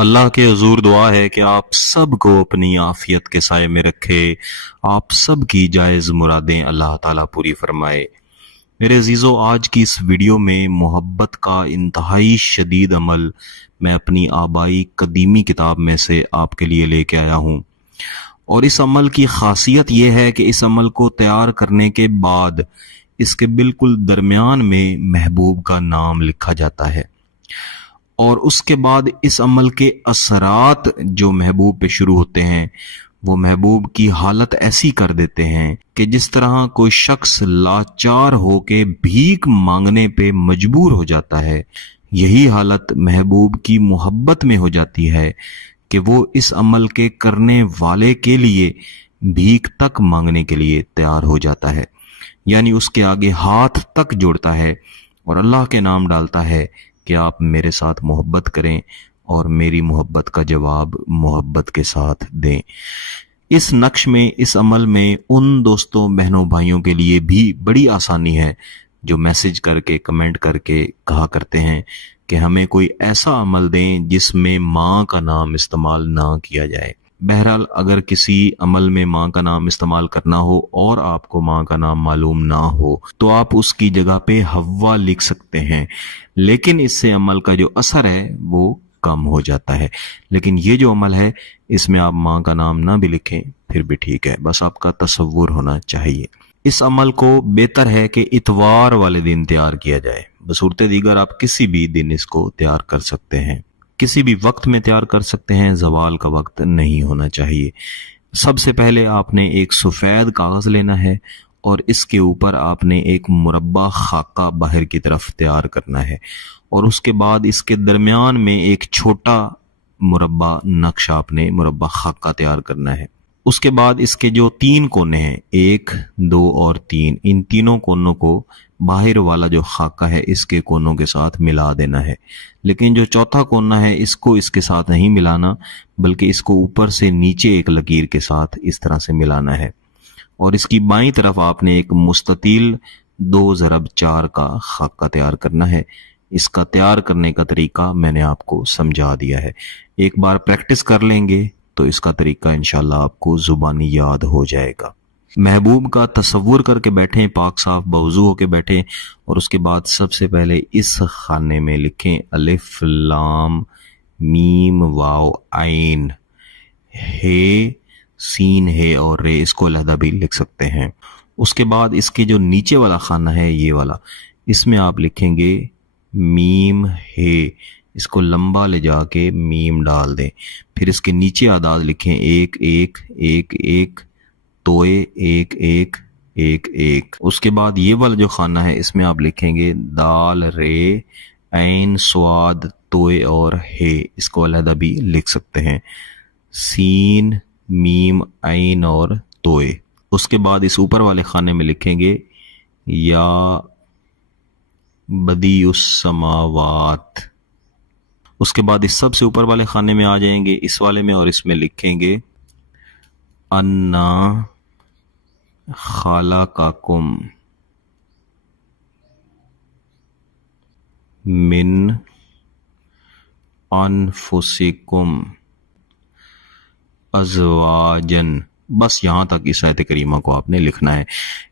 اللہ کے حضور دعا ہے کہ آپ سب کو اپنی عافیت کے سائے میں رکھے، آپ سب کی جائز مرادیں اللہ تعالیٰ پوری فرمائے۔ میرے عزیزو، آج کی اس ویڈیو میں محبت کا انتہائی شدید عمل میں اپنی آبائی قدیمی کتاب میں سے آپ کے لیے لے کے آیا ہوں، اور اس عمل کی خاصیت یہ ہے کہ اس عمل کو تیار کرنے کے بعد اس کے بالکل درمیان میں محبوب کا نام لکھا جاتا ہے، اور اس کے بعد اس عمل کے اثرات جو محبوب پہ شروع ہوتے ہیں وہ محبوب کی حالت ایسی کر دیتے ہیں کہ جس طرح کوئی شخص لاچار ہو کے بھیک مانگنے پہ مجبور ہو جاتا ہے، یہی حالت محبوب کی محبت میں ہو جاتی ہے کہ وہ اس عمل کے کرنے والے کے لیے بھیک تک مانگنے کے لیے تیار ہو جاتا ہے، یعنی اس کے آگے ہاتھ تک جوڑتا ہے اور اللہ کے نام ڈالتا ہے کہ آپ میرے ساتھ محبت کریں اور میری محبت کا جواب محبت کے ساتھ دیں۔ اس نقش میں، اس عمل میں ان دوستوں بہنوں بھائیوں کے لیے بھی بڑی آسانی ہے جو میسج کر کے کمنٹ کر کے کہا کرتے ہیں کہ ہمیں کوئی ایسا عمل دیں جس میں ماں کا نام استعمال نہ کیا جائے۔ بہرحال اگر کسی عمل میں ماں کا نام استعمال کرنا ہو اور آپ کو ماں کا نام معلوم نہ ہو تو آپ اس کی جگہ پہ حوا لکھ سکتے ہیں، لیکن اس سے عمل کا جو اثر ہے وہ کم ہو جاتا ہے۔ لیکن یہ جو عمل ہے اس میں آپ ماں کا نام نہ بھی لکھیں پھر بھی ٹھیک ہے، بس آپ کا تصور ہونا چاہیے۔ اس عمل کو بہتر ہے کہ اتوار والے دن تیار کیا جائے، بصورت دیگر آپ کسی بھی دن اس کو تیار کر سکتے ہیں، کسی بھی وقت میں تیار کر سکتے ہیں، زوال کا وقت نہیں ہونا چاہیے۔ سب سے پہلے آپ نے ایک سفید کاغذ لینا ہے اور اس کے اوپر آپ نے ایک مربع خاکہ باہر کی طرف تیار کرنا ہے، اور اس کے بعد اس کے درمیان میں ایک چھوٹا مربع نقش آپ نے مربع خاکہ تیار کرنا ہے۔ اس کے بعد اس کے جو 3 کونے ہیں، 1 2 اور 3، ان تینوں کونوں کو باہر والا جو خاکہ ہے اس کے کونوں کے ساتھ ملا دینا ہے، لیکن جو چوتھا کونا ہے اس کو اس کے ساتھ نہیں ملانا، بلکہ اس کو اوپر سے نیچے ایک لکیر کے ساتھ اس طرح سے ملانا ہے، اور اس کی بائیں طرف آپ نے ایک مستطیل 2×4 کا خاکہ تیار کرنا ہے۔ اس کا تیار کرنے کا طریقہ میں نے آپ کو سمجھا دیا ہے، ایک بار پریکٹس کر لیں گے تو اس کا طریقہ انشاءاللہ آپ کو زبانی یاد ہو جائے گا۔ محبوب کا تصور کر کے بیٹھیں، پاک صاف بوضو ہو کے بیٹھیں، اور اس کے بعد سب سے پہلے اس خانے میں لکھیں الف لام میم واو عین، ہے سین ہے اور رے، اس کو علیحدہ بھی لکھ سکتے ہیں۔ اس کے بعد اس کے جو نیچے والا خانہ ہے یہ والا، اس میں آپ لکھیں گے میم ہے، اس کو لمبا لے جا کے میم ڈال دیں، پھر اس کے نیچے اعداد لکھیں 1 1 1 1 توئے 1 1 1 1۔ اس کے بعد یہ والا جو خانہ ہے اس میں آپ لکھیں گے دال رے عین سواد توئے اور ہے، اس کو علیحدہ بھی لکھ سکتے ہیں، سین میم عین اور توئے۔ اس کے بعد اس اوپر والے خانے میں لکھیں گے یا بدیع السماوات۔ اس کے بعد اس سب سے اوپر والے خانے میں آ جائیں گے، اس والے میں، اور اس میں لکھیں گے انا خلقکم من انفسکم ازواجن۔ بس یہاں تک اس آیت کریمہ کو آپ نے لکھنا ہے،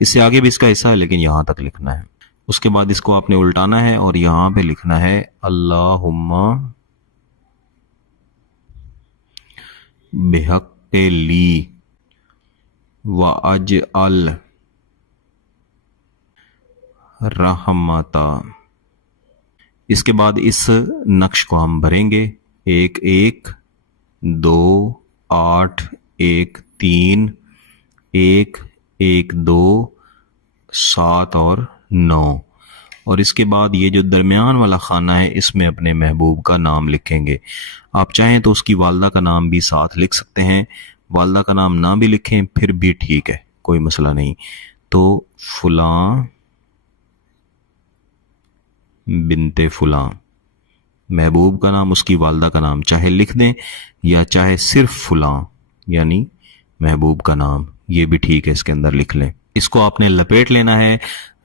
اس سے آگے بھی اس کا حصہ ہے لیکن یہاں تک لکھنا ہے۔ اس کے بعد اس کو آپ نے الٹانا ہے اور یہاں پہ لکھنا ہے اللہم بحق لی وَأَجْعَلْ رحمتا۔ اس کے بعد اس نقش کو ہم بھریں گے 1 1 2 8 1 3 1 1 2 7 اور 9، اور اس کے بعد یہ جو درمیان والا خانہ ہے اس میں اپنے محبوب کا نام لکھیں گے۔ آپ چاہیں تو اس کی والدہ کا نام بھی ساتھ لکھ سکتے ہیں، والدہ کا نام نہ بھی لکھیں پھر بھی ٹھیک ہے، کوئی مسئلہ نہیں۔ تو فلاں بنت فلاں، محبوب کا نام، اس کی والدہ کا نام چاہے لکھ دیں یا چاہے صرف فلاں یعنی محبوب کا نام، یہ بھی ٹھیک ہے، اس کے اندر لکھ لیں۔ اس کو آپ نے لپیٹ لینا ہے